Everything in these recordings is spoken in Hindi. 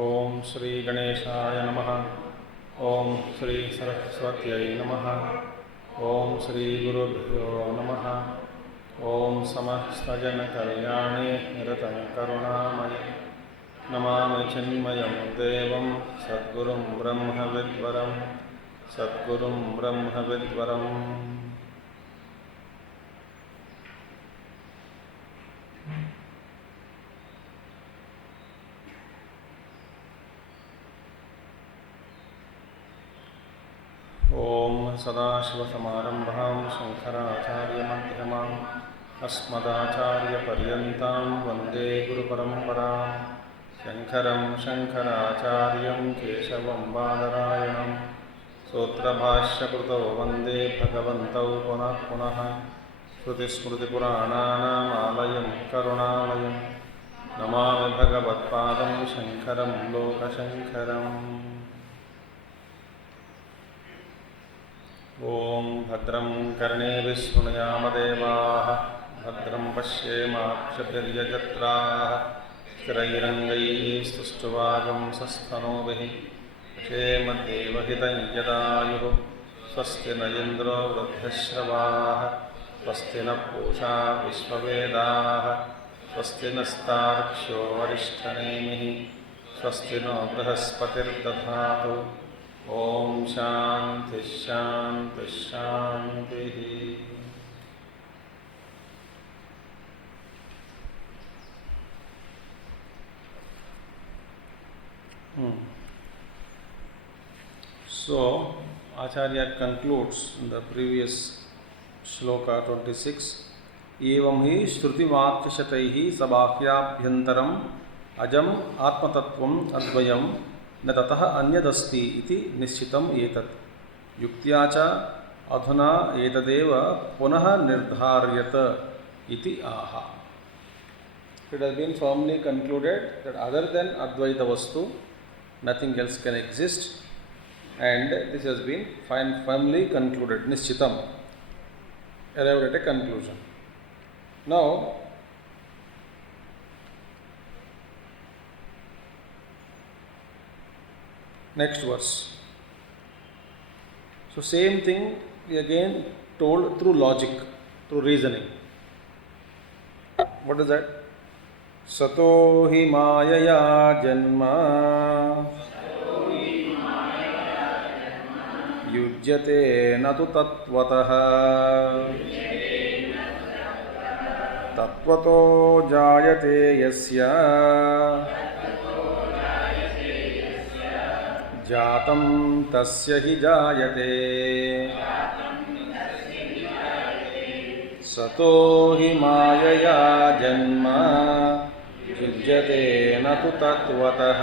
ओम श्री गणेशाय नमः। ओम श्री सरस्वत्यै नमः। ओम श्री गुरुभ्यो नमः। ओम समस्तजनकल्याणे निरतं करुणामय नमामि चिन्मयं देवं सद्गुरुं ब्रह्मविद्वरं सद्गुरुं ब्रह्मविद्वरम्। ओम सदाशिवसमारम्भां शङ्कराचार्यमध्यमाम् अस्मदाचार्यपर्यन्तां वन्दे गुरुपरम्परां। शङ्करं शङ्कराचार्यं केशवं बादरायणं सूत्रभाष्यकृतौ वन्दे भगवन्तौ पुनः पुनः। श्रुतिस्मृतिपुराणानामालयं करुणालयं नमामि भगवत्पादं शङ्करं लोकशङ्करम्। ओम भद्रं कर्णेभिः शृणुयामदेवाः भद्रं पश्येमाक्षभिर्यजत्राः स्थिरैरङ्गैः स्तुष्टुवागुंसस्तनूभिः क्षेमदेवहितं यदायुः। स्वस्ति न इन्द्रो वृद्धश्रवाः स्वस्ति न पूषा विश्ववेदाः स्वस्ति नस्तार्क्ष्यो वरिष्ठनेमिः स्वस्ति no बृहस्पतिर्दधातु। Om Shanti Shanti Shanti. So Acharya concludes in the previous shloka 26, एवं ही श्रुतिवाक्यशतैः सबाह्याभ्यन्तरम् अजम् आत्मतत्त्वम् अद्वयम् न ततः अन्यदस्ति इति निश्चितम् एतत् युक्त्या च अधुना एतदेव पुनः निर्धार्यत इति आह. It has been firmly concluded that other than Advaita Vastu nothing else can exist, and this has been firmly concluded, Nishchitam, arrived at a conclusion. Now next verse. So same thing we again told through logic, through reasoning. What is that? Sato hi mayaya janma yujyate natu tatvatah tatvato jayate yasya जातं तस्य हि जायते सतो हि मायया जन्म युज्यते न तु तत्त्वतः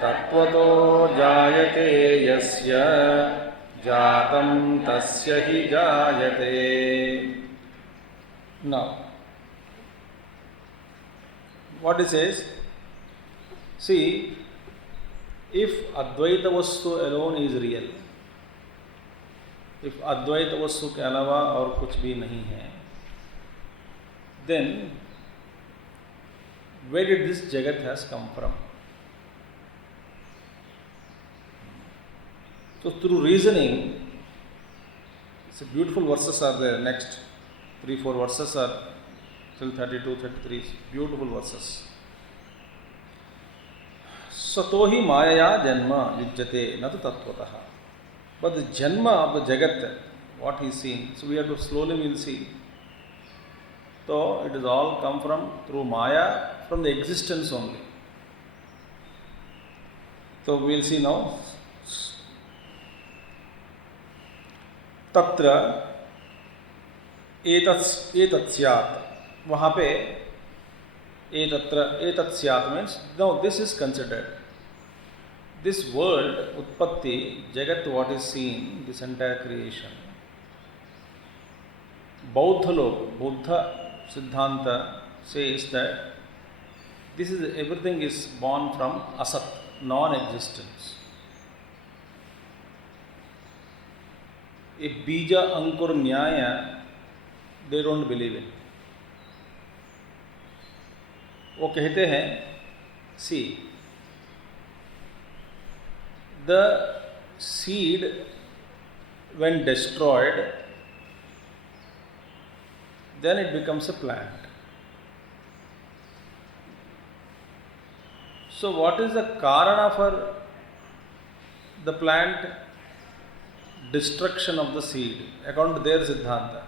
तत्त्वतो जायते यस्य जातं तस्य हि जायते. Now what it says, see, if Advaita Vastu alone is real, if Advaita Vastu के अलावा और कुछ भी नहीं है, then where did this Jagat has come from? So through reasoning, so beautiful verses are there. Next 3-4 verses are till 32-33, beautiful verses. Sato hi mayaya janma yujyate natu tatvatah. But the janma of the Jagat, what he is seen, so we have to slowly we will see. So it is all come from through Maya, from the existence only. So we will see now. Tatra etat syat. वहाँ पे etat syat means now this is considered. This world, Utpatti, Jagat, what is seen, this entire creation. Buddha Siddhanta says that this is everything is born from Asat, non-existence. A Bija Ankur Nyaya, they don't believe in. वो कहते हैं सी the seed when destroyed, then it becomes a plant. So what is the karana for the plant destruction of the seed according to their siddhanta?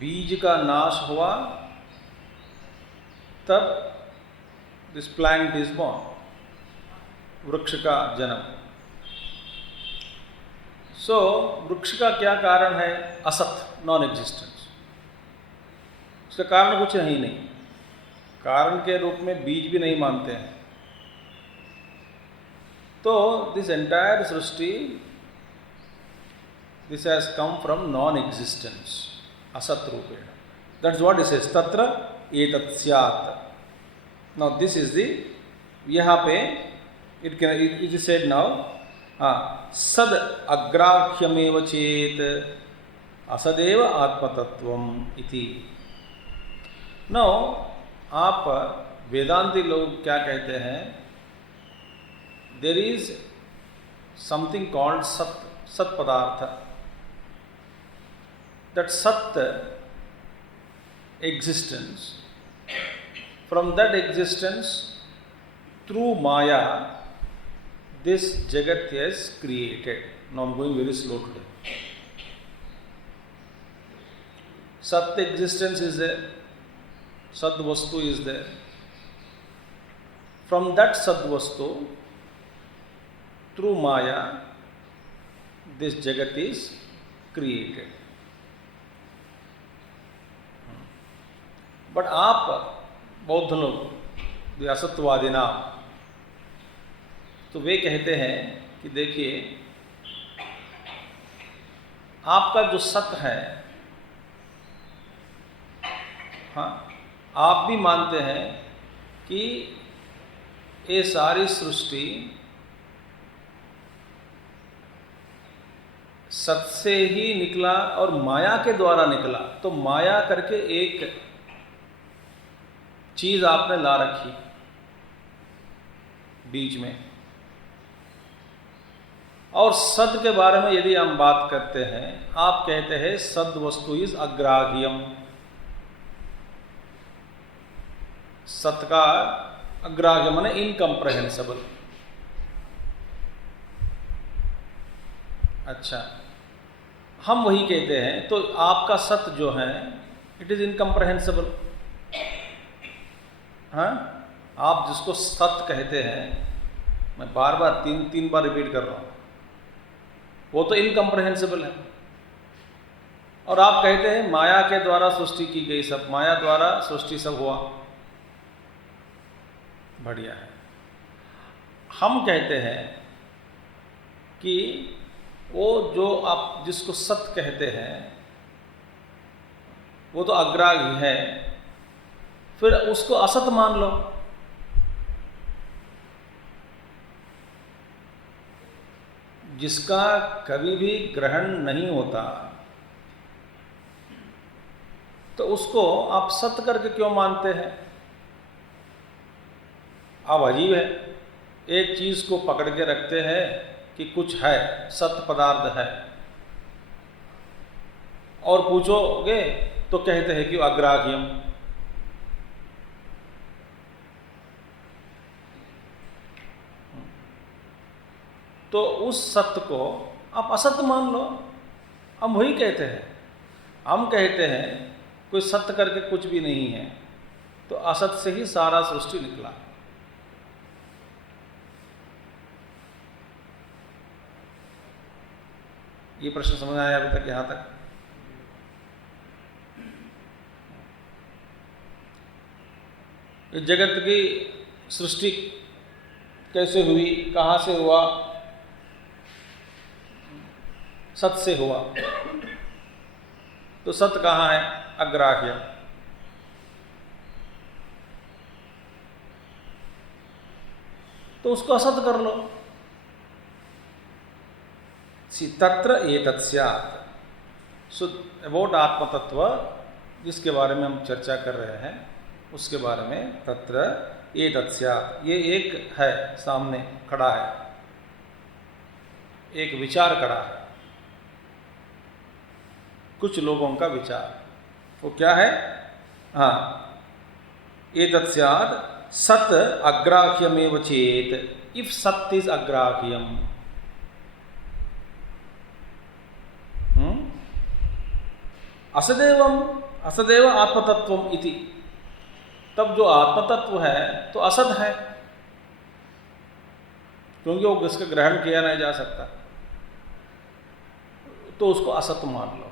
बीज का नाश हुआ तब दिस प्लांट इज बॉर्न, वृक्ष का जन्म. सो वृक्ष का क्या कारण है? असत, नॉन एग्जिस्टेंस. उसका कारण कुछ है ही नहीं. कारण के रूप में बीज भी नहीं मानते हैं. तो this entire Srishti, this has come from non existence, असत रूपेण. दैट्स व्हाट इट सेज, तत्र एतत् स्यात्. नाउ दिस इज द, यहाँ पे इट इज सेड नाउ, सद अग्राह्यमेव चेत असदेव आत्मतत्वम इति. नाउ आप वेदांती लोग क्या कहते हैं? देयर इज समथिंग कॉल्ड सत, सत पदार्थ. दैट सत existence, from that existence through Maya this Jagat is created. Now I am going very slow today. Sat existence is there, Sat Vastu is there. From that Sat Vastu through Maya this Jagat is created. But आप बौद्ध लोग, असत्यवादी नाम, तो वे कहते हैं कि देखिए, आपका जो सत्य है, हाँ, आप भी मानते हैं कि ये सारी सृष्टि सत से ही निकला और माया के द्वारा निकला. तो माया करके एक चीज आपने ला रखी बीच में. और सद के बारे में यदि हम बात करते हैं, आप कहते हैं सद वस्तु इज अग्राह्यम. सत का अग्राह्य माने इनकम्प्रहेंसिबल. अच्छा, हम वही कहते हैं. तो आपका सत जो है, इट इज इनकम्प्रहेंसिबल. हाँ, आप जिसको सत्य कहते हैं, मैं बार बार तीन बार रिपीट कर रहा हूँ, वो तो इनकम्प्रहेंसिबल है. और आप कहते हैं माया के द्वारा सृष्टि की गई, सब माया द्वारा सृष्टि सब हुआ. बढ़िया है. हम कहते हैं कि वो जो आप जिसको सत्य कहते हैं, वो तो अग्राह्य है, फिर उसको असत मान लो. जिसका कभी भी ग्रहण नहीं होता, तो उसको आप सत्य करके क्यों मानते हैं? अब अजीब है. एक चीज को पकड़ के रखते हैं कि कुछ है, सत्य पदार्थ है, और पूछोगे तो कहते हैं कि अग्राह्यम. तो उस सत्य को आप असत्य मान लो. हम वही कहते हैं. हम कहते हैं कोई सत्य करके कुछ भी नहीं है, तो असत से ही सारा सृष्टि निकला. ये प्रश्न समझ आया अभी तक? यहां तक इस जगत की सृष्टि कैसे हुई, कहां से हुआ? सत से हुआ. तो सत कहाँ है? अग्राह्य. तो उसको असत कर लो. तत्र एतत् स्यात्. सो अबाउट आत्मतत्व जिसके बारे में हम चर्चा कर रहे हैं, उसके बारे में तत्र ये तत्स्यात्, ये एक है सामने खड़ा है, एक विचार खड़ा है, कुछ लोगों का विचार, वो क्या है? हाँ, ये तत्स्यात् सत् अग्राह्यमेव चेत, इफ सत् इज अग्राह्यम, असदेव आत्मतत्वम इति, तब जो आत्मतत्व है तो असद है, क्योंकि वो उसका ग्रहण किया नहीं जा सकता, तो उसको असत मान लो।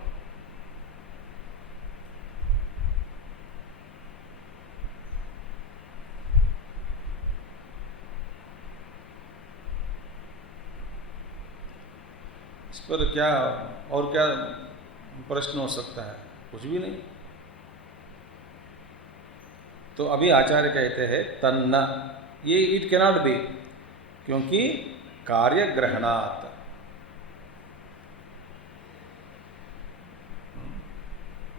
इस पर क्या और क्या प्रश्न हो सकता है? कुछ भी नहीं। तो अभी आचार्य कहते हैं तन्न, ये इट कैनॉट बी, क्योंकि कार्य ग्रहणात्,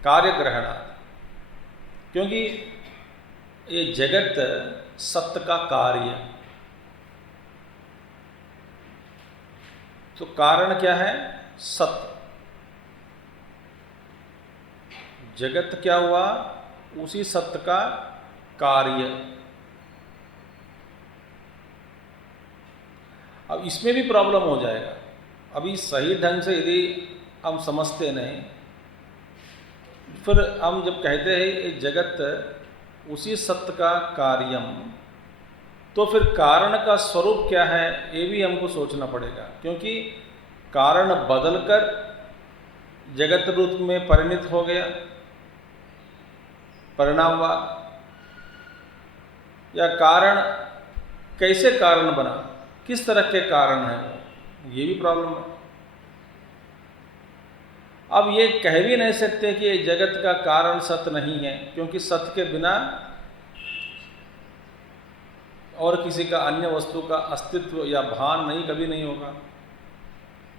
कार्य ग्रहणात्, क्योंकि ये जगत सत्य का कार्य, तो कारण क्या है? सत्य। जगत क्या हुआ? उसी सत्य का कार्य। अब इसमें भी प्रॉब्लम हो जाएगा। अभी सही ढंग से यदि हम समझते नहीं, फिर हम जब कहते हैं ये जगत उसी सत्य का कार्यम, तो फिर कारण का स्वरूप क्या है ये भी हमको सोचना पड़ेगा, क्योंकि कारण बदलकर जगत रूप में परिणत हो गया, परिणामवाद, या कारण कैसे कारण बना, किस तरह के कारण है वो, ये भी प्रॉब्लम है। अब ये कह भी नहीं सकते कि ये जगत का कारण सत्य नहीं है, क्योंकि सत्य के बिना और किसी का अन्य वस्तु का अस्तित्व या भान नहीं, कभी नहीं होगा।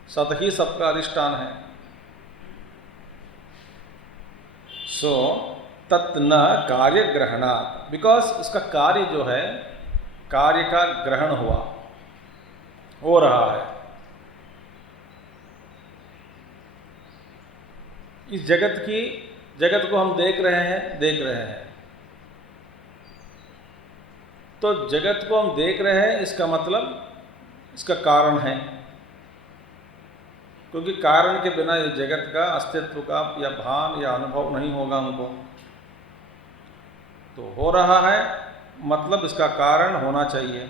सत्य ही सबका अधिष्ठान है। सो तत् न कार्य ग्रहणात्, बिकॉज इसका कार्य जो है, कार्य का ग्रहण हो रहा है। इस जगत को हम देख रहे हैं, तो जगत को हम देख रहे हैं, इसका मतलब इसका कारण है, क्योंकि कारण के बिना ये जगत का अस्तित्व का या भान या अनुभव नहीं होगा हमको। तो हो रहा है मतलब इसका कारण होना चाहिए।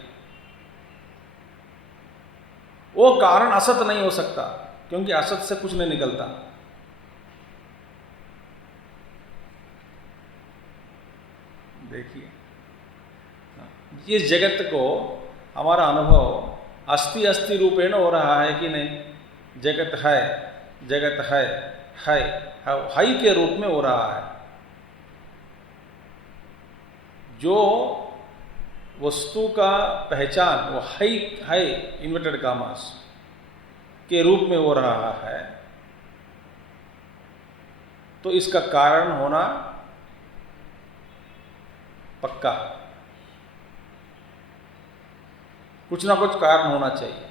वो कारण असत नहीं हो सकता, क्योंकि असत से कुछ नहीं निकलता। देखिए, इस जगत को हमारा अनुभव अस्ति रूपेण हो रहा है कि नहीं? जगत है हाई के रूप में हो रहा है। जो वस्तु का पहचान वो हाई इन्वर्टेड कामास के रूप में हो रहा है, तो इसका कारण होना पक्का, कुछ ना कुछ कारण होना चाहिए।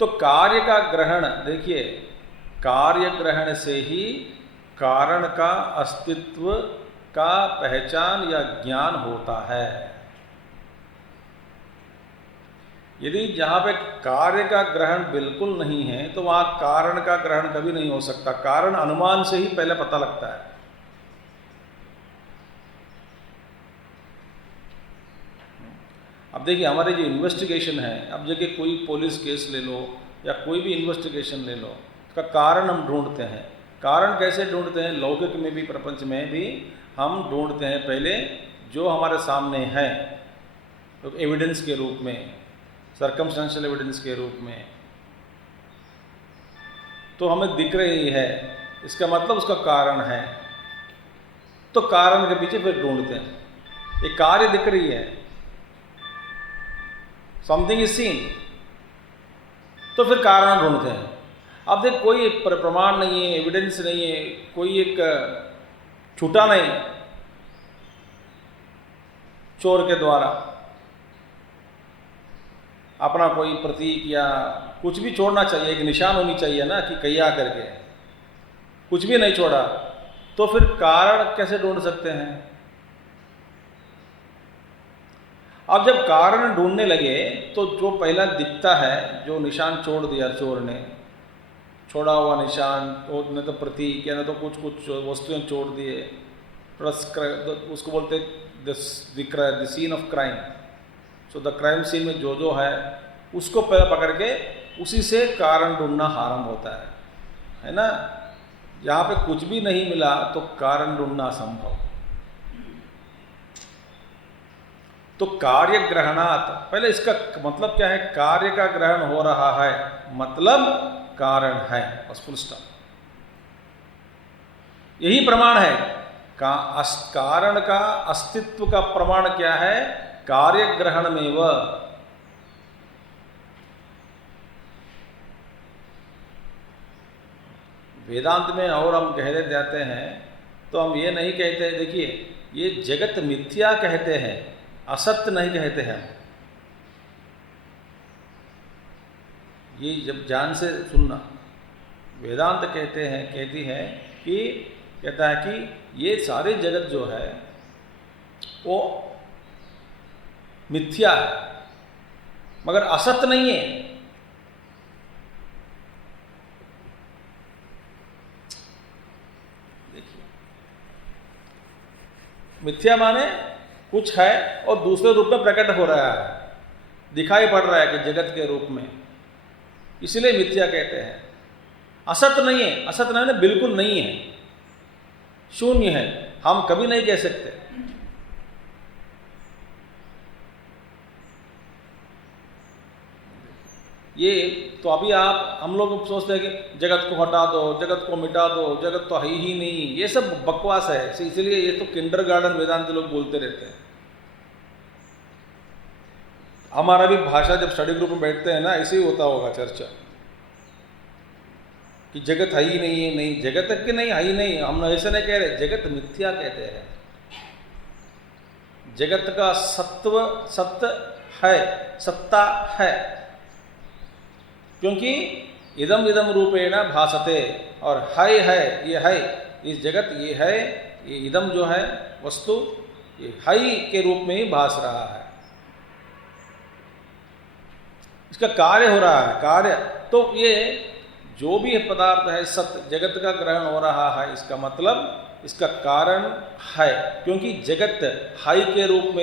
तो कार्य का ग्रहण, देखिए, कार्य ग्रहण से ही कारण का अस्तित्व का पहचान या ज्ञान होता है। यदि जहाँ पे कार्य का ग्रहण बिल्कुल नहीं है, तो वहाँ कारण का ग्रहण कभी नहीं हो सकता। कारण अनुमान से ही पहले पता लगता है। अब देखिए, हमारे जो इन्वेस्टिगेशन है, अब जगह कोई पुलिस केस ले लो या कोई भी इन्वेस्टिगेशन ले लो, उसका कारण हम ढूंढते हैं। कारण कैसे ढूंढते हैं? लौकिक में भी, प्रपंच में भी हम ढूंढते हैं पहले जो हमारे सामने है, तो एविडेंस के रूप में, सर्कमस्टेंशियल एविडेंस के रूप में, तो हमें दिख रही है, इसका मतलब उसका कारण है। तो कारण के पीछे फिर ढूंढते हैं। एक कार्य दिख रही है, समथिंग इज सीन, तो फिर कारण ढूंढते हैं। अब देख, कोई प्रमाण नहीं है, एविडेंस नहीं है, कोई एक छूटा नहीं, चोर के द्वारा अपना कोई प्रतीक या कुछ भी छोड़ना चाहिए, एक निशान होनी चाहिए ना कि कैया करके, कुछ भी नहीं छोड़ा तो फिर कारण कैसे ढूंढ सकते हैं? अब जब कारण ढूंढने लगे तो जो पहला दिखता है, जो निशान छोड़ दिया चोर ने, छोड़ा हुआ निशान, न तो प्रतीक या न तो कुछ वस्तुएं छोड़ दिए, उसको बोलते the scene of crime. So the crime scene में जो है उसको पहले पकड़ के उसी से कारण ढूंढना आरंभ होता है ना। जहाँ पे कुछ भी नहीं मिला तो कारण ढूंढना असंभव। तो कार्य ग्रहणात, पहले इसका मतलब क्या है? कार्य का ग्रहण हो रहा है मतलब कारण है, बस फुल स्टॉप। यही प्रमाण है। कारण का अस्तित्व का प्रमाण क्या है? कार्य ग्रहण में वेदांत में और हम गहरे जाते हैं तो हम ये नहीं कहते, देखिए ये जगत मिथ्या कहते हैं, असत्य नहीं कहते हैं। ये जब ध्यान से सुनना, वेदांत कहती है कि कहता है कि ये सारे जगत जो है वो मिथ्या है मगर असत्य नहीं है। देखिए मिथ्या माने कुछ है और दूसरे रूप में प्रकट हो रहा है, दिखाई पड़ रहा है कि जगत के रूप में, इसलिए मिथ्या कहते हैं। असत्य नहीं है, असत्य नहीं है, बिल्कुल नहीं है, शून्य है, हम कभी नहीं कह सकते। ये तो अभी हम लोग सोचते हैं कि जगत को हटा दो, जगत को मिटा दो, जगत तो है ही नहीं, ये सब बकवास है। इसलिए ये तो किंडरगार्टन वेदांत लोग बोलते रहते हैं। हमारा भी भाषा जब स्टडी ग्रुप में बैठते हैं ना, ऐसे ही होता होगा चर्चा कि जगत है ही नहीं है, नहीं जगत की नहीं है ही नहीं, हम ऐसे नहीं कह रहे, जगत मिथ्या कहते हैं। जगत का सत्य है, सत्ता है, क्योंकि इदम इदम रूपेण भासते, और है ये है, इस जगत ये है, ये इदम जो है वस्तु ये है के रूप में ही भास रहा है, इसका कार्य हो रहा है। कार्य तो ये जो भी पदार्थ है सत्य, जगत का ग्रहण हो रहा है, इसका मतलब इसका कारण है, क्योंकि जगत है के रूप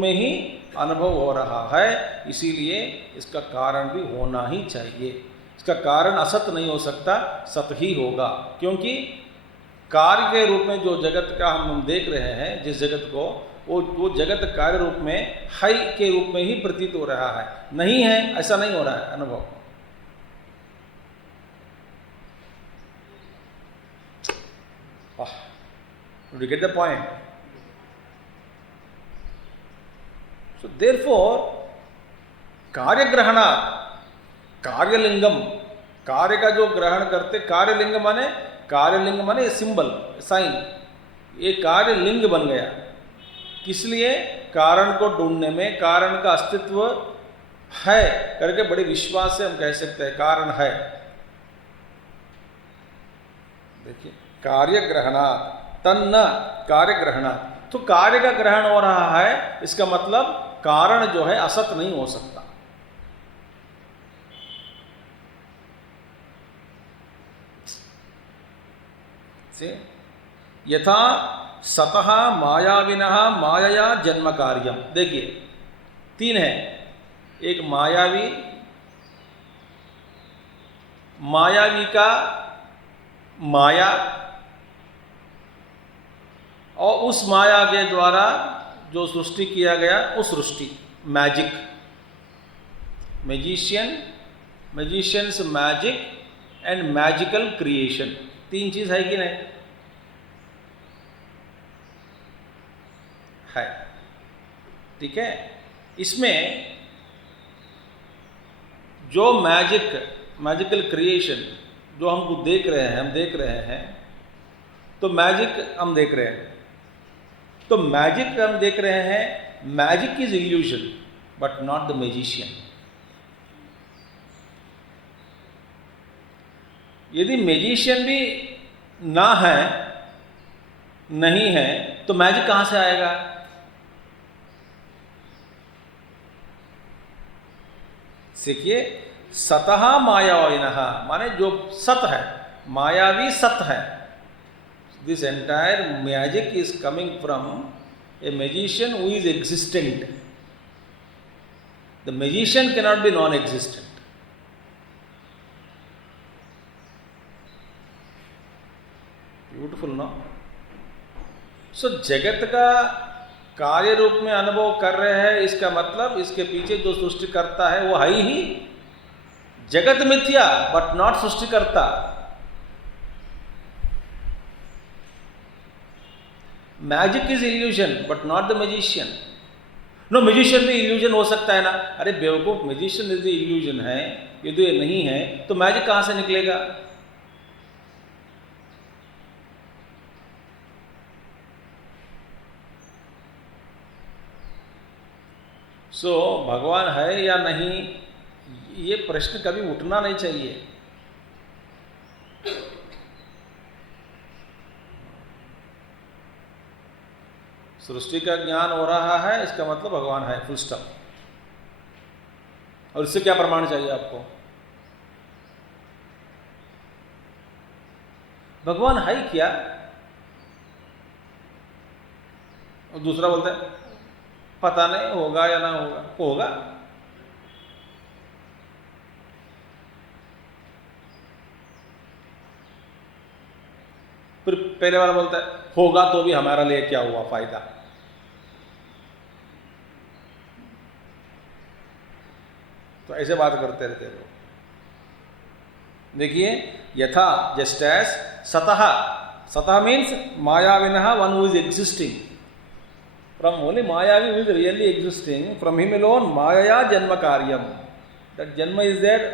में ही अनुभव हो रहा है, इसीलिए इसका कारण भी होना ही चाहिए। इसका कारण असत नहीं हो सकता, सत ही होगा, क्योंकि कार्य के रूप में जो जगत का हम देख रहे हैं, जिस जगत को, वो जगत कार्य रूप में है के रूप में ही प्रतीत हो रहा है, नहीं है ऐसा नहीं हो रहा है अनुभव। Did you get the point? So therefore, कार्य ग्रहणा, कार्यलिंगम, कार्य का जो ग्रहण करते, कार्यलिंग माने सिंबल, साइन, ये कार्यलिंग बन गया। किस लिए? कारण को ढूंढने में, कारण का अस्तित्व है करके बड़े विश्वास से हम कह सकते हैं कारण है। देखिए कार्य ग्रहणा तन्न कार्य ग्रहणा, तो कार्य का ग्रहण हो रहा है, इसका मतलब कारण जो है असत नहीं हो सकता। से यथा सतः मायाविनः मायया जन्म कार्यम। देखिए तीन है, एक मायावी का माया, और उस माया के द्वारा जो सृष्टि किया गया वो सृष्टि, magic, magicians magic and magical creation, तीन चीज है कि नहीं? है, ठीक है। इसमें जो मैजिकल क्रिएशन जो हमको देख रहे हैं, तो मैजिक हम देख रहे हैं, तो मैजिक हम देख रहे हैं, magic is illusion but not the magician. यदि मैजिशियन भी ना है, नहीं है, तो मैजिक कहां से आएगा? देखिए, सतः मायाविनः माने जो सत है, मायावी सत है. This entire magic is coming from a magician who is existent. The magician cannot be non existent. Beautiful no. So जगत का कार्य रूप में अनुभव कर रहे हैं, इसका मतलब इसके पीछे जो सृष्टि करता है वो है ही. जगत मिथ्या बट नॉट सृष्टि करता. Magic is illusion but not the magician. No, magician भी इल्यूजन हो सकता है ना. अरे बेवकूफ, मैजिशियन यदि इल्यूजन है, यदि ये नहीं है, तो मैजिक कहां से निकलेगा? सो भगवान है या नहीं, ये प्रश्न कभी उठना नहीं चाहिए. सृष्टि का ज्ञान हो रहा है, इसका मतलब भगवान है, फुल स्टॉप. और इससे क्या प्रमाण चाहिए आपको? भगवान है क्या? और दूसरा बोलता है पता नहीं, होगा या ना होगा. होगा. फिर पहले वाला बोलता है होगा तो भी हमारा लिए क्या हुआ फायदा. तो ऐसे बात करते रहते लोग. देखिए, यथा जस्ट एज सतः. सतः मीन्स मायाविनः, one who is existing. From only Mayavi who is really existing, from him alone Mayaya Janma Karyam. That Janma is there.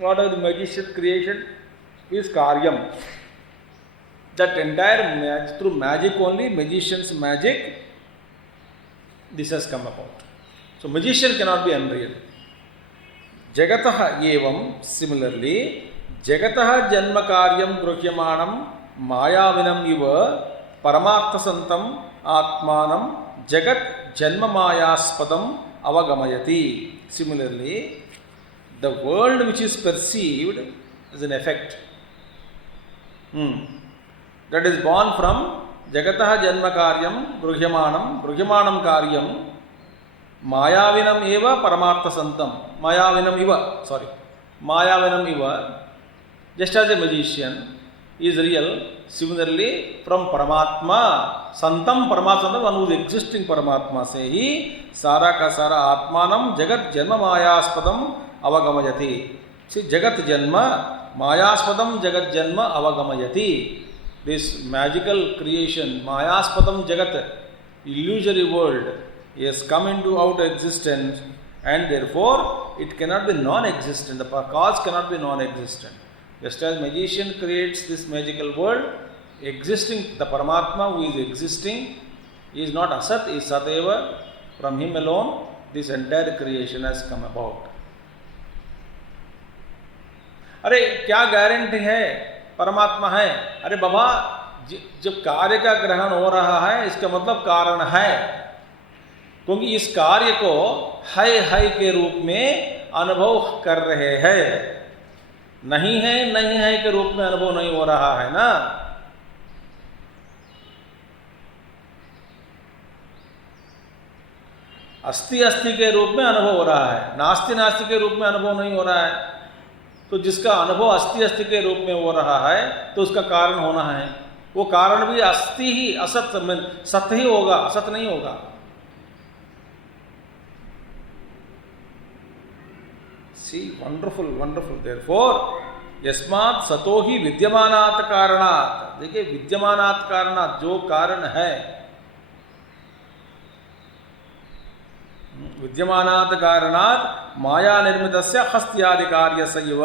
What are the magician creation is Karyam. That entire through magic only, magician's magic, this has come about. So magician cannot be unreal. Jagatah evam, similarly, Jagatah Janma Karyam Grihyamanam Mayavinam iva Paramartha Santam Atmanam Jagat Janma Mayaspadam Avagamayati. Similarly, the world which is perceived is an effect that is born from Jagatah Janma Karyam Grihyamanam Karyam Mayavinam eva Paramartha Santam. Mayavinam eva, just as a magician is real. Similarly, from Paramatma Santam, Paramatma, one who is existing Paramatma से ही सारा का सारा आत्मानम जगत जन्म मायास्पदम अवगमयति. See, जगत जन्म मायास्पदम जगत जन्म अवगमयति. This magical creation, मायास्पदम जगत, illusory world, has come into out existence, and therefore it cannot be non-existent. The cause cannot be non-existent. Just as magician creates this magical world, existing, the Paramatma who is existing, he is not asat, he is sateva. From him alone, this entire creation has come about. अरे क्या गारंटी है परमात्मा है? अरे बाबा, जब कार्य का ग्रहण हो रहा है, इसका मतलब कारण है, क्योंकि इस कार्य को है के रूप में अनुभव कर रहे हैं. नहीं है के रूप में अनुभव नहीं हो रहा है ना. अस्ति के रूप में अनुभव हो रहा है, नास्ति के रूप में अनुभव नहीं हो रहा है. तो जिसका अनुभव अस्ति के रूप में हो रहा है, तो उसका कारण होना है. वो कारण भी अस्ति ही, असत सत ही होगा, असत नहीं होगा. See, wonderful. Therefore, यस्मात् सतो ही विद्यमानात् कारणात्. देखिए, विद्यमानात् कारणात्, जो कारण है, विद्यमानात् कारणात् माया निर्मितस्य हस्त्यादि कार्यस्यैव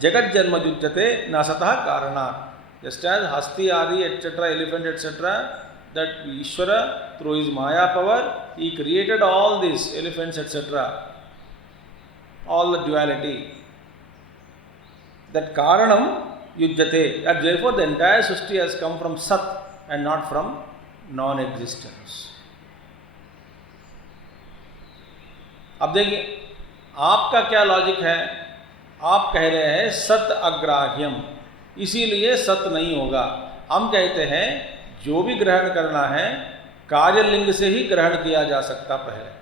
जगज्जन्म युज्यते न सतः कारणात्. Just as हस्ती आदि etc., elephant etc., that Ishvara, through his Maya power, he created all these elephants, etc., all the duality. That Karanam Yujjate, and therefore the entire Srishti has come from Sat and not from non-existence. अब देखिए आपका क्या लॉजिक है, आप कह रहे हैं सत अग्राह्यम, इसीलिए सत नहीं होगा। हम कहते हैं जो भी ग्रहण करना है कार्यलिंग से ही ग्रहण किया जा सकता पहले।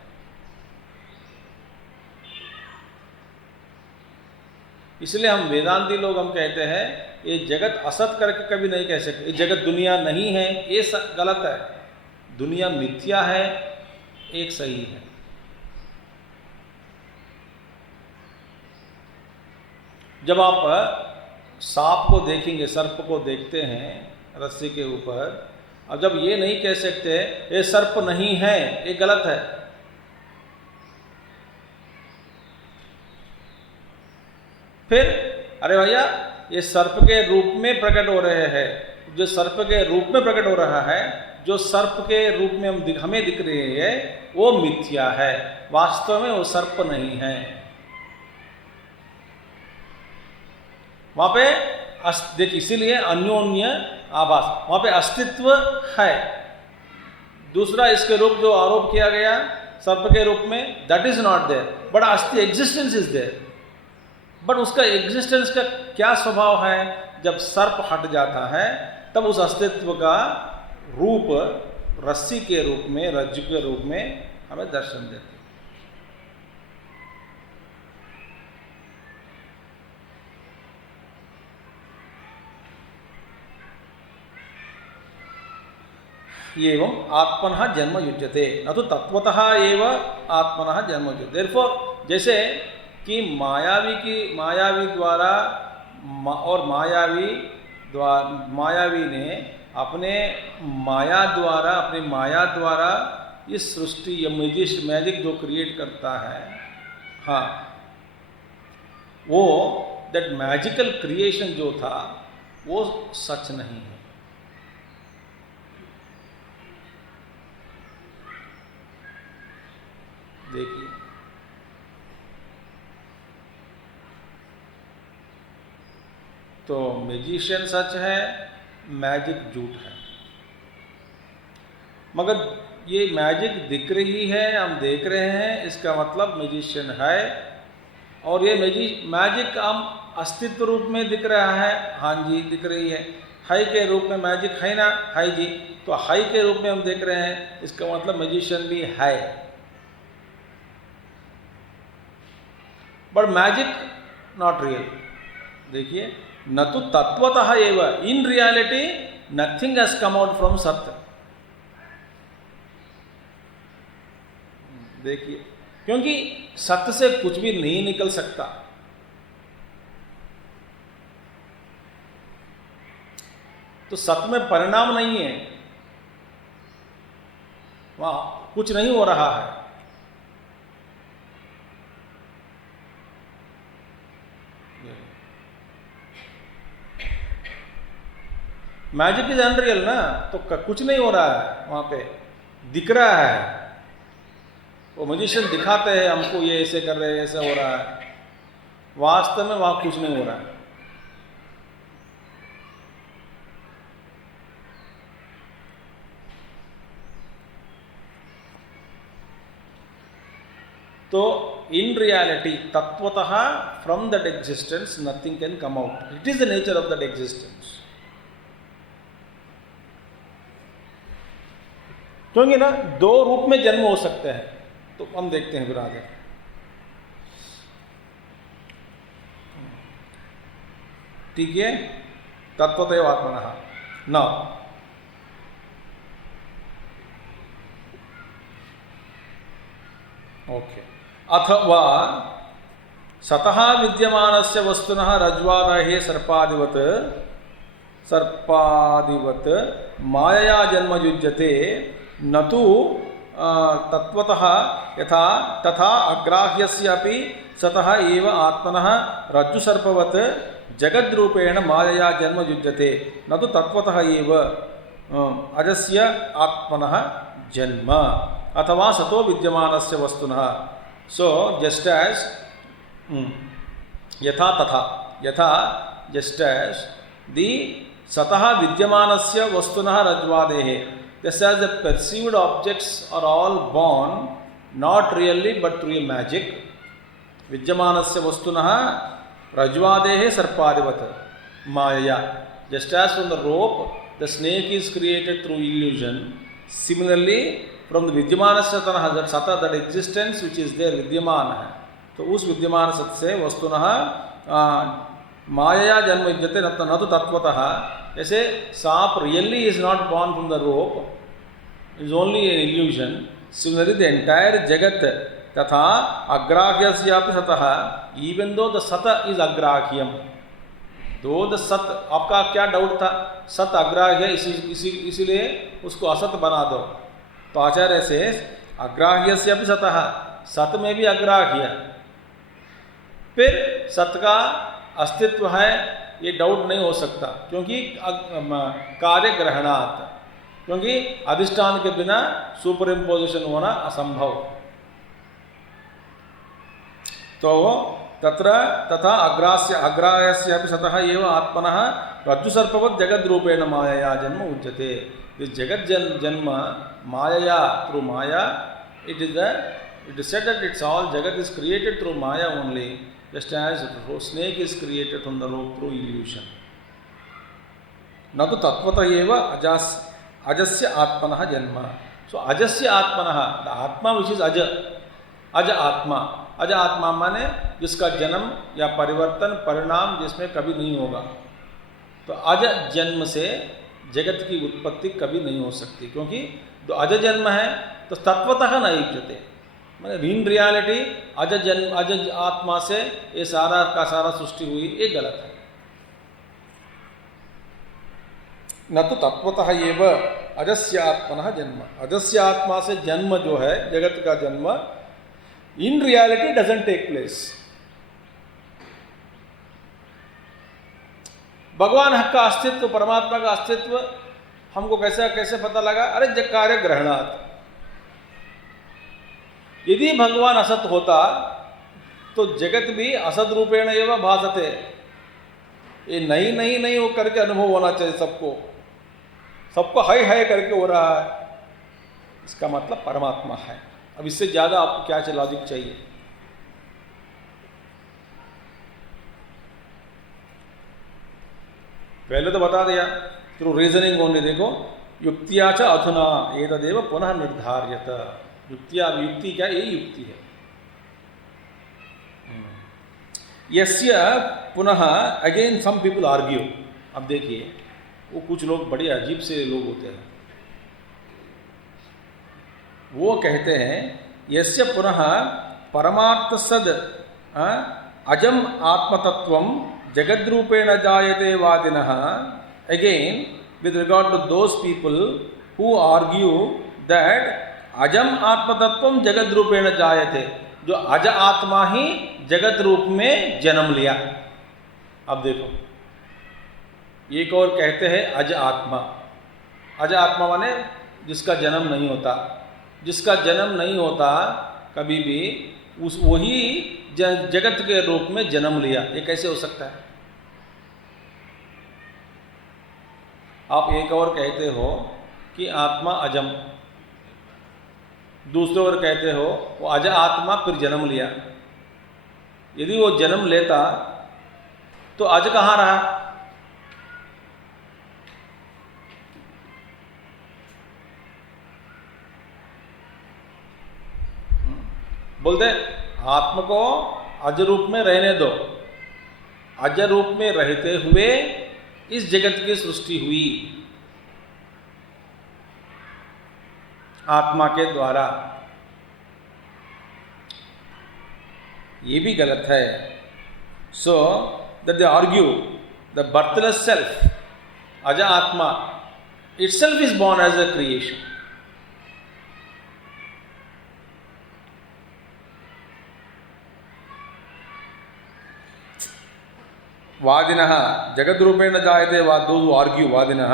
इसलिए हम वेदांती लोग हम कहते हैं ये जगत असत करके कभी नहीं कह सकते, ये जगत दुनिया नहीं है, ये गलत है। दुनिया मिथ्या है, एक सही है। जब आप सांप को देखेंगे, सर्प को देखते हैं रस्सी के ऊपर, अब जब ये नहीं कह सकते ये सर्प नहीं है, ये गलत है। फिर अरे भैया ये सर्प के रूप में प्रकट हो रहे हैं, जो सर्प के रूप में प्रकट हो रहा है, जो सर्प के रूप में हमें दिख रहे हैं वो मिथ्या है, वास्तव में वो सर्प नहीं है। वहां पे देखिए, इसीलिए अन्योन्य आभास, वहां पे अस्तित्व है। दूसरा इसके रूप जो आरोप किया गया सर्प के रूप में, that is not there, but अस्ति एग्जिस्टेंस इज देयर। बट उसका एग्जिस्टेंस का क्या स्वभाव है, जब सर्प हट जाता है तब उस अस्तित्व का रूप रस्सी के रूप में, रज्जु के रूप में हमें दर्शन देते। एवं आत्मनः जन्म युज्यते, न तो तत्वतः एव आत्मनः जन्म युज्यते। देयरफॉर जैसे कि मायावी द्वारा और मायावी ने अपनी माया द्वारा इस सृष्टि या मैजिक जो क्रिएट करता है, हाँ, वो दैट मैजिकल क्रिएशन जो था वो सच नहीं है। देखिए, तो मैजिशियन सच है, मैजिक झूठ है। मगर ये मैजिक दिख रही है, हम देख रहे हैं, इसका मतलब मैजिशियन है। और ये मैजिक हम अस्तित्व रूप में दिख रहा है, हाँ जी दिख रही है। हाई के रूप में मैजिक है ना, हाई जी, तो हाई के रूप में हम देख रहे हैं, इसका मतलब मैजिशियन भी है। But magic not real. देखिए, न तो तत्वतः एव, in reality nothing has come out from सत्य। देखिए, क्योंकि सत्य से कुछ भी नहीं निकल सकता। तो सत्य में परिणाम नहीं है, वहां कुछ नहीं हो रहा है। मैजिक इज अनरियल ना, तो कुछ नहीं हो रहा है, वहां पे दिख रहा है। वो मैजिशियन दिखाते हैं हमको, ये ऐसे कर रहे हैं, ऐसा हो रहा है, वास्तव में वहां कुछ नहीं हो रहा है। तो इन रियलिटी तत्वतः from that existence nothing can come out, it is the nature of that existence. क्योंकि ना दो रूप में जन्म हो सकते हैं, तो हम देखते हैं फिर आगे। ठीक है, तत्वतः आत्मनः न ओके। अथवा सतः विद्यमानस्य वस्तुनः रज्ज्वादये सर्पादिवत् मायया जन्म युज्यते, न तो तत्वतः यथा तथा अग्राह्यस्य अपि सतः एव आत्मनः रज्जुसर्पवत् जगद्रूपेण मायया जन्म युज्यते, न तो तत्वतः एव। अजस्य आत्मनः जन्म अथवा सतो विद्यमानस्य वस्तुनः. सो जस्ट एज यथा तथा यथा जस्ट एज दी सतः विद्यमानस्य वस्तुनः रज्ज्वादेः. Just as the perceived objects are all born not really but through a magic. विद्यमानस्य वस्तुनः रज्ज्वादेः सर्पादिवत् मायया. Just as from the rope the snake is created through illusion, similarly from the विद्यमानस्य तनः that सता that existence which is there विद्यमान है, तो उस विद्यमान सत से वस्तुनः मायया जन्म युज्यते न तो तत्वतः. ऐसे सांप really is not born from the rope, it is only an illusion. Similarly the entire jagat तथा अग्राह्यस्यापि सतः, even though the sata is agrahyam, though the सत, आपका क्या डाउट था, सत अग्राह्य इसीलिए उसको असत बना दो. तो आचार्य से अग्राह्यस्यापि सतः, सत में भी अग्राह्य, फिर सत का अस्तित्व है ये डाउट नहीं हो सकता, क्योंकि कार्य ग्रहणात्, क्योंकि अधिष्ठान के बिना सुपर इम्पोजिशन होना असंभव. तो तत्र तथा अग्राह्यस्यापि सतः एव आत्मनः रज्जुसर्पवत् जगद्रूपेण मायया जन्म उच्यते. This jagat janma mayaya, through maya, it is said that it's all jagat is created through maya only, just as snake is created from the rope through illusion. Natu tattvata eva ajasya atmanah janma. So ajasya atmanah, the atma which is aja atma. अज आत्मा माने जिसका जन्म या परिवर्तन परिणाम जिसमें कभी नहीं होगा. तो अज जन्म से जगत की उत्पत्ति कभी नहीं हो सकती, क्योंकि जो अज जन्म है तो तत्वतः न युज्यते. मैंने इन रियलिटी अज आत्मा से ये सारा का सारा सृष्टि हुई, ये गलत है. न तो तत्वतः एव अजस्य आत्मनः जन्म. अजस्य आत्मा से जन्म जो है, जगत का जन्म, in reality doesn't take place. भगवान का अस्तित्व, परमात्मा का अस्तित्व हमको कैसे पता लगा? अरे कार्य ग्रहणात्. यदि भगवान असत होता तो जगत भी असद रूपेण एवं भासते. ये नहीं वो करके अनुभव होना चाहिए सबको हाय करके हो रहा है, इसका मतलब परमात्मा है. अब इससे ज़्यादा आपको क्या लॉजिक चाहिए? पहले तो बता दिया थ्रू रीजनिंग ओनली. देखो युक्तिया च अधुना एतदेव पुनः निर्धार्यत. युक्ति क्या? ये युक्ति है. यस्य पुनः अगेन सम पीपल आर्ग्यू. अब देखिए वो कुछ लोग बड़े अजीब से लोग होते हैं, वो कहते हैं यस्य पुनः परमार्थ सद अजम आत्मतत्वम जगद्रूपेण जायते वादिनः. Again with regard to those people who argue that अजम आत्मतत्वम जगद्रूपेण जायते, जो अज आत्मा ही जगत रूप में जन्म लिया. अब देखो एक और कहते हैं अज आत्मा. अज आत्मा माने जिसका जन्म नहीं होता. जिसका जन्म नहीं होता कभी भी, उस वही जगत के रूप में जन्म लिया. ये कैसे हो सकता है? आप एक और कहते हो कि आत्मा अजम, दूसरे और कहते हो वो अज आत्मा फिर जन्म लिया. यदि वो जन्म लेता तो अज कहाँ रहा? बोलते आत्मा को अज रूप में रहने दो. अज रूप में रहते हुए इस जगत की सृष्टि हुई आत्मा के द्वारा. ये भी गलत है. So that they argue the birthless self, अज आत्मा itself is born as a creation. वादिनः जगद्रूपेण जायते. those who argue वादिनः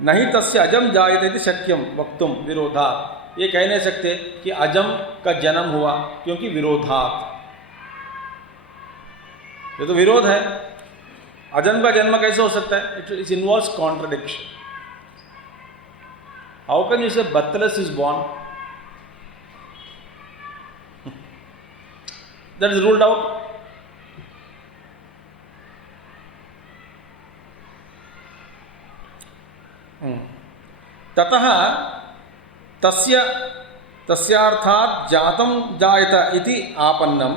नहीं तस्य अजम जायते इति शक्यम वक्तुम विरोधात्, ये कह नहीं सकते कि अजम का जन्म हुआ, क्योंकि विरोधात्, ये तो विरोध है। अजम का जन्म कैसे हो सकता है? It involves contradiction. How can you say birthless is born? That is ruled out. ततः तस्य तस्यार्थात् जातं जायत इति आपन्नम।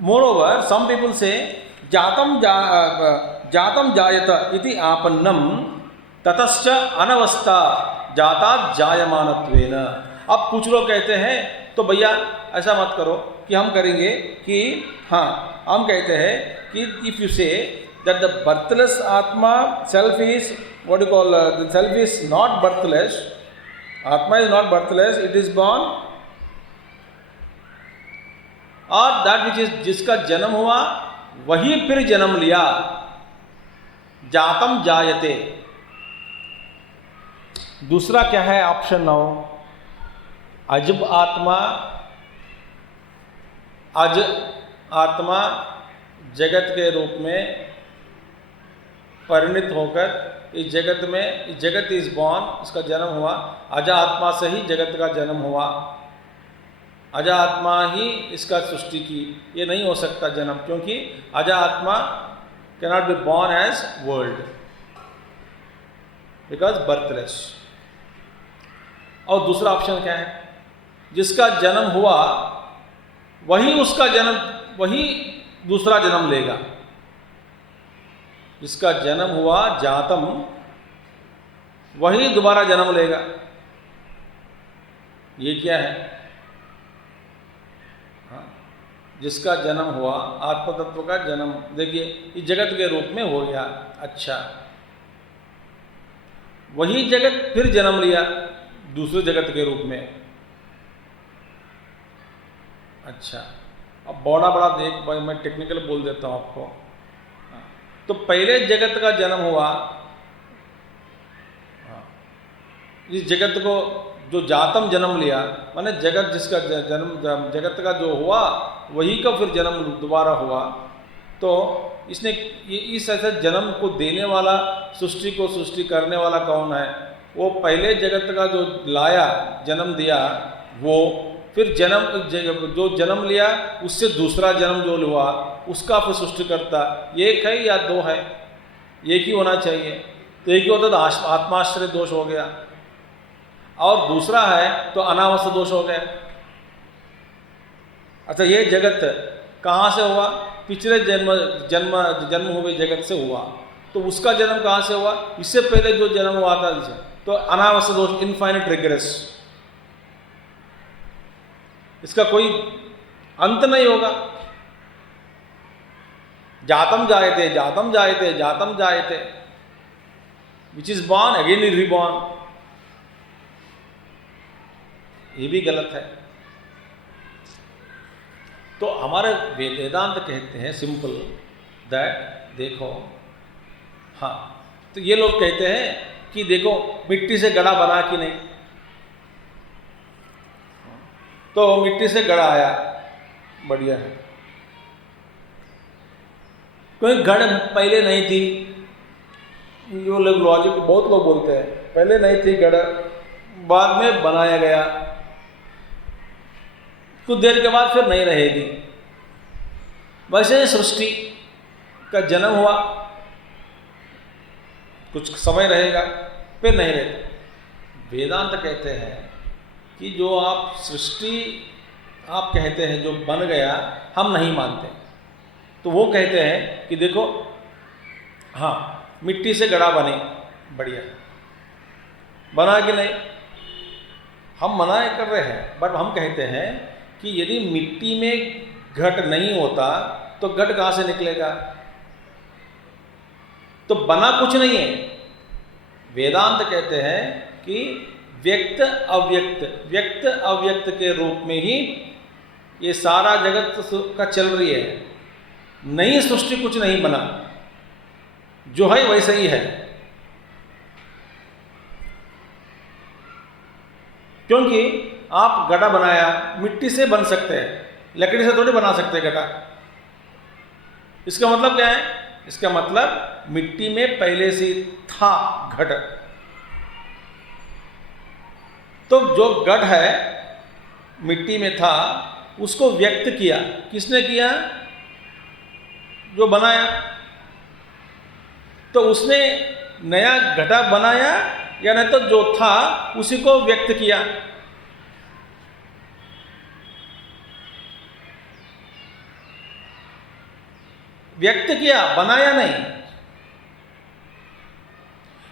मोरोवर सम पीपल से जातं जायत इति आपन्नम ततश्च अनवस्था जातात् जायमानत्वेन। अब कुछ लोग कहते हैं तो भैया ऐसा मत करो कि हम करेंगे कि हाँ, हम कहते हैं कि if you say that the birthless आत्मा self is what you call the self is not birthless, atma is not birthless, it is born, और that which is जिसका जन्म हुआ वही फिर जन्म लिया, जातम जायते। दूसरा क्या है ऑप्शन 9? अजब आत्मा, अज आत्मा जगत के रूप में परिणित होकर इस जगत में, इस जगत इज बॉर्न, इसका जन्म हुआ। अजा आत्मा से ही जगत का जन्म हुआ, अजा आत्मा ही इसका सृष्टि की। ये नहीं हो सकता जन्म, क्योंकि अजा आत्मा can not be born as world because birthless. और दूसरा ऑप्शन क्या है? जिसका जन्म हुआ वही उसका जन्म, वही दूसरा जन्म लेगा। जिसका जन्म हुआ जातम, वही दोबारा जन्म लेगा। ये क्या है? हाँ, जिसका जन्म हुआ, आत्म तत्व का जन्म, देखिए इस जगत के रूप में हो गया। अच्छा, वही जगत फिर जन्म लिया दूसरे जगत के रूप में। अच्छा, अब बड़ा देख भाई, मैं टेक्निकल बोल देता हूं आपको। तो पहले जगत का जन्म हुआ, इस जगत को जो जातम जन्म लिया, माने जगत जिसका जन्म, जगत का जो हुआ वही का फिर जन्म दोबारा हुआ। तो इसने इस ऐसे जन्म को देने वाला, सृष्टि को सृष्टि करने वाला कौन है? वो पहले जगत का जो लाया, जन्म दिया, वो फिर जन्म जो जन्म लिया उससे दूसरा जन्म जो हुआ उसका फिर सृष्टि करता। एक है या दो है? एक ही होना चाहिए। तो एक ही होता तो आत्माश्रय दोष हो गया, और दूसरा है तो अनावस्था दोष हो गया। अच्छा, ये जगत कहाँ से हुआ? पिछले जन्म हुए जगत से हुआ। तो उसका जन्म कहाँ से हुआ? इससे पहले जो जन्म हुआ था, तो अनावस्था दोष, इनफाइनाइट रिग्रेस, इसका कोई अंत नहीं होगा। जातम जायते, जातम जायते, जातम जायते, which is born again is reborn. ये भी गलत है। तो हमारे वेदांत कहते हैं सिंपल दैट, देखो हाँ, तो ये लोग कहते हैं कि देखो मिट्टी से गड़ा बना कि नहीं, तो मिट्टी से गड़ा आया, बढ़िया है। कोई गढ़ पहले नहीं थी, जो लोग लॉजिक, बहुत लोग बोलते हैं पहले नहीं थी गढ़, बाद में बनाया गया, कुछ देर के बाद फिर नहीं रहेगी। वैसे सृष्टि का जन्म हुआ, कुछ समय रहेगा, फिर नहीं रहेगा। वेदांत कहते हैं कि जो आप सृष्टि आप कहते हैं जो बन गया, हम नहीं मानते। तो वो कहते हैं कि देखो हाँ, मिट्टी से गड़ा बने, बढ़िया बना कि नहीं, हम मना कर रहे हैं, बट हम कहते हैं कि यदि मिट्टी में घट नहीं होता तो घट कहाँ से निकलेगा? तो बना कुछ नहीं है। वेदांत कहते हैं कि व्यक्त अव्यक्त, व्यक्त अव्यक्त के रूप में ही ये सारा जगत का चल रही है। नई सृष्टि कुछ नहीं बना, जो है वैसे ही है। क्योंकि आप घड़ा बनाया, मिट्टी से बन सकते हैं, लकड़ी से थोड़ी बना सकते घड़ा। इसका मतलब क्या है? इसका मतलब मिट्टी में पहले से था घट। तो जो घट है मिट्टी में था, उसको व्यक्त किया। किसने किया? जो बनाया। तो उसने नया घटा बनाया या नहीं तो जो था उसी को व्यक्त किया। व्यक्त किया, बनाया नहीं।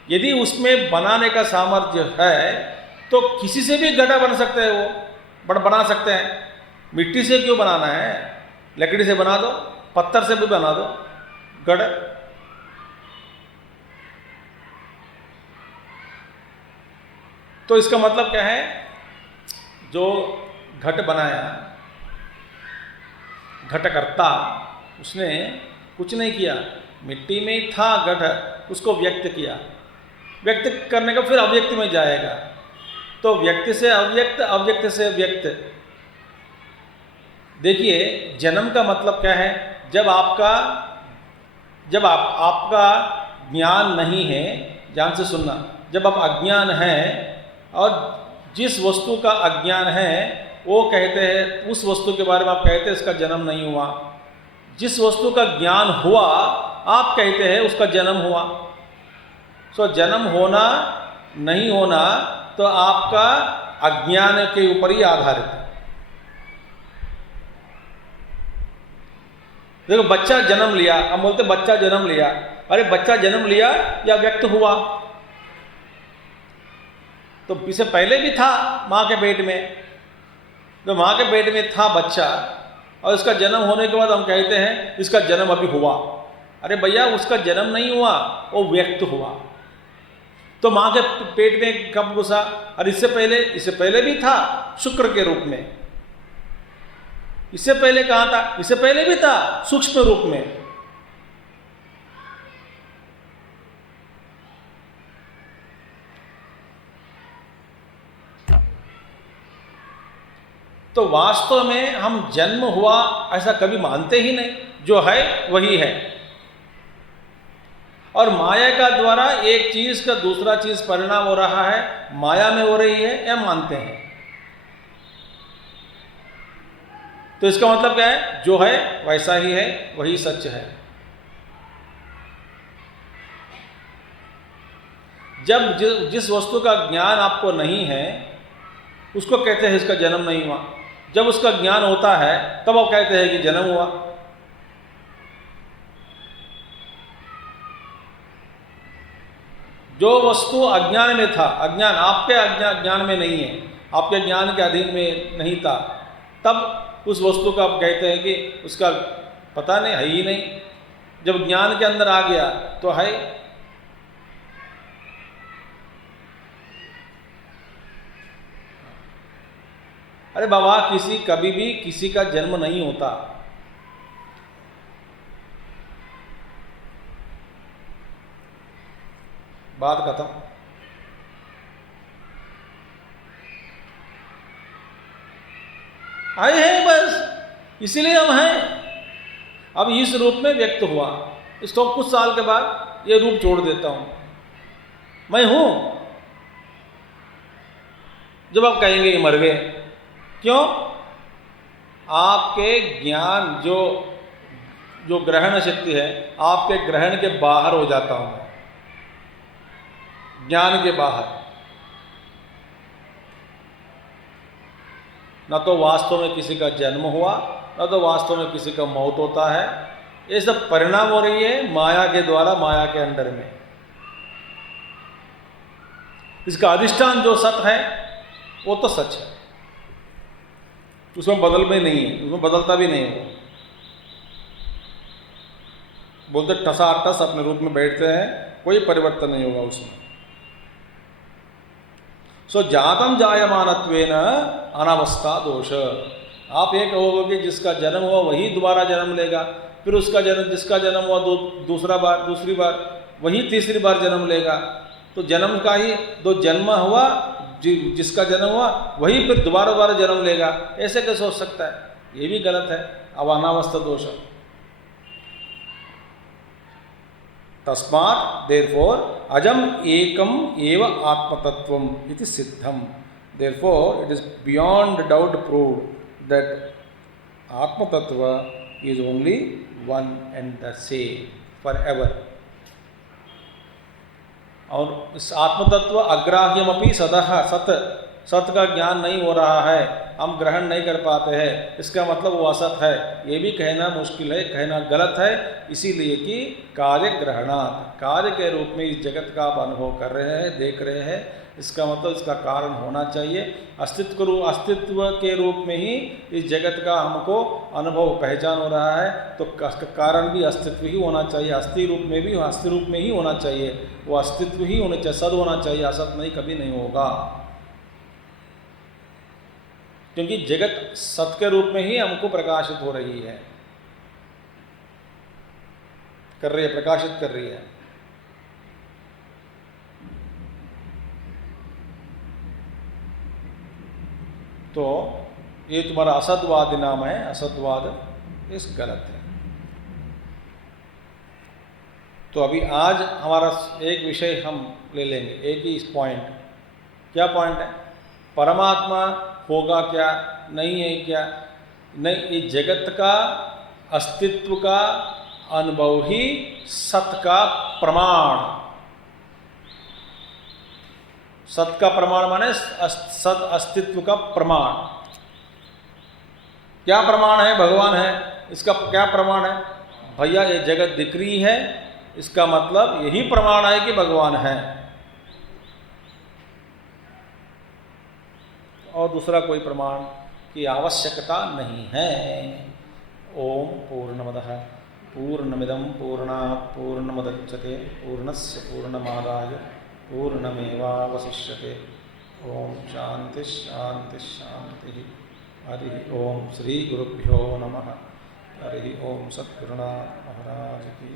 यदि उसमें बनाने का सामर्थ्य है तो किसी से भी घड़ा बन सकते हैं, वो बना सकते हैं। मिट्टी से क्यों बनाना है? लकड़ी से बना दो, पत्थर से भी बना दो घड़ा। तो इसका मतलब क्या है? जो घट बनाया, घटकर्ता, उसने कुछ नहीं किया, मिट्टी में ही था घट, उसको व्यक्त किया। व्यक्त करने का फिर अव्यक्त में जाएगा। तो व्यक्त से अव्यक्त, अव्यक्त से व्यक्त। देखिए, जन्म का मतलब क्या है? जब आपका ज्ञान नहीं है, ध्यान से सुनना, जब आप अज्ञान हैं और जिस वस्तु का अज्ञान है वो कहते हैं, उस वस्तु के बारे में आप कहते हैं इसका जन्म नहीं हुआ। जिस वस्तु का ज्ञान हुआ आप कहते हैं उसका जन्म हुआ। सो जन्म होना नहीं होना तो आपका अज्ञान के ऊपर ही आधारित है। देखो, बच्चा जन्म लिया, हम बोलते बच्चा जन्म लिया। अरे बच्चा जन्म लिया या व्यक्त हुआ? तो इससे पहले भी था माँ के पेट में। तो माँ के पेट में था बच्चा और इसका जन्म होने के बाद हम कहते हैं इसका जन्म अभी हुआ। अरे भैया, उसका जन्म नहीं हुआ, वो व्यक्त हुआ। तो माँ के पेट में कब घुसा? और इससे पहले भी था शुक्र के रूप में। इससे पहले कहाँ था? इससे पहले भी था सूक्ष्म रूप में। तो वास्तव में हम जन्म हुआ ऐसा कभी मानते ही नहीं। जो है वही है। और माया का द्वारा एक चीज का दूसरा चीज परिणाम हो रहा है, माया में हो रही है, या मानते हैं। तो इसका मतलब क्या है? जो है वैसा ही है, वही सच है। जब जिस वस्तु का ज्ञान आपको नहीं है उसको कहते हैं इसका जन्म नहीं हुआ। जब उसका ज्ञान होता है तब आप कहते हैं कि जन्म हुआ। जो वस्तु अज्ञान में था, अज्ञान आपके ज्ञान में नहीं है, आपके ज्ञान के अधीन में नहीं था, तब उस वस्तु का आप कहते हैं कि उसका पता नहीं, है ही नहीं। जब ज्ञान के अंदर आ गया तो है। अरे बाबा, कभी भी किसी का जन्म नहीं होता। बात खत्म। आए हैं बस, इसीलिए हम हैं। अब इस रूप में व्यक्त हुआ, इसको कुछ साल के बाद ये रूप छोड़ देता हूं, मैं हूं। जब आप कहेंगे ये मर गए, क्यों? आपके ज्ञान जो ग्रहण शक्ति है, आपके ग्रहण के बाहर हो जाता हूं मैं, ज्ञान के बाहर। न तो वास्तव में किसी का जन्म हुआ, न तो वास्तव में किसी का मौत होता है। ये सब परिणाम हो रही है माया के द्वारा, माया के अंडर में। इसका अधिष्ठान जो सत्य है वो तो सच है, उसमें बदल में नहीं है, उसमें बदलता भी नहीं है। बोलते ठसाठस अपने रूप में बैठते हैं, कोई परिवर्तन नहीं होगा उसमें। सो जातम जायमानत्वेन अनावस्था दोष। आप ये कहोगे कि जिसका जन्म हुआ वही दोबारा जन्म लेगा, फिर जिसका जन्म हुआ दूसरी बार वही तीसरी बार जन्म लेगा। तो जन्म का ही दो जन्म हुआ, जिसका जन्म हुआ वही फिर दोबारा दोबारा जन्म लेगा, ऐसे कैसे हो सकता है? ये भी गलत है, अवानावस्था दोष। तस्मात् देयरफॉर अजम एकम एव आत्मतत्वम इति सिद्धम। Therefore it is beyond doubt proved that आत्मतत्व is only one and the same for ever. और इस आत्मतत्व अग्राह्यमपि सदः, सत का ज्ञान नहीं हो रहा है, हम ग्रहण नहीं कर पाते हैं, इसका मतलब वो असत है, ये भी कहना मुश्किल है, कहना गलत है। इसीलिए कि कार्य ग्रहणात्, कार्य के रूप में इस जगत का आप अनुभव कर रहे हैं, देख रहे हैं, इसका मतलब इसका कारण होना चाहिए। अस्तित्व के रूप में ही इस जगत का हमको अनुभव पहचान हो रहा है, तो कारण भी अस्तित्व ही होना चाहिए। अस्थि रूप में भी अस्थि रूप में ही होना चाहिए, वो अस्तित्व ही होना चाहिए, सद होना चाहिए, असत नहीं कभी नहीं होगा। क्योंकि जगत सत के रूप में ही हमको प्रकाशित हो रही है, कर रही है, प्रकाशित कर रही है। तो ये तुम्हारा असतवाद नाम है, असतवाद इस गलत है। तो अभी आज हमारा एक विषय हम ले लेंगे, एक ही पॉइंट। क्या पॉइंट है? परमात्मा होगा क्या, नहीं है क्या? नहीं, इस जगत का अस्तित्व का अनुभव ही सत का प्रमाण। सत का प्रमाण माने सत अस्तित्व का प्रमाण। क्या प्रमाण है? भगवान है, इसका क्या प्रमाण है? भैया ये जगत दिख रही है, इसका मतलब यही प्रमाण है कि भगवान है, और दूसरा कोई प्रमाण की आवश्यकता नहीं है। ओम पूर्णमदः पूर्णमिदं पूर्णात् पूर्णमुदच्यते पूर्णस्य पूर्णमादाय पूर्णमेवावशिष्यते। ओम शांति शांति शांति। हरि ओम। श्री गुरुभ्यो नमः। हरि ओम। सद्गुरुनाथ महाराज की।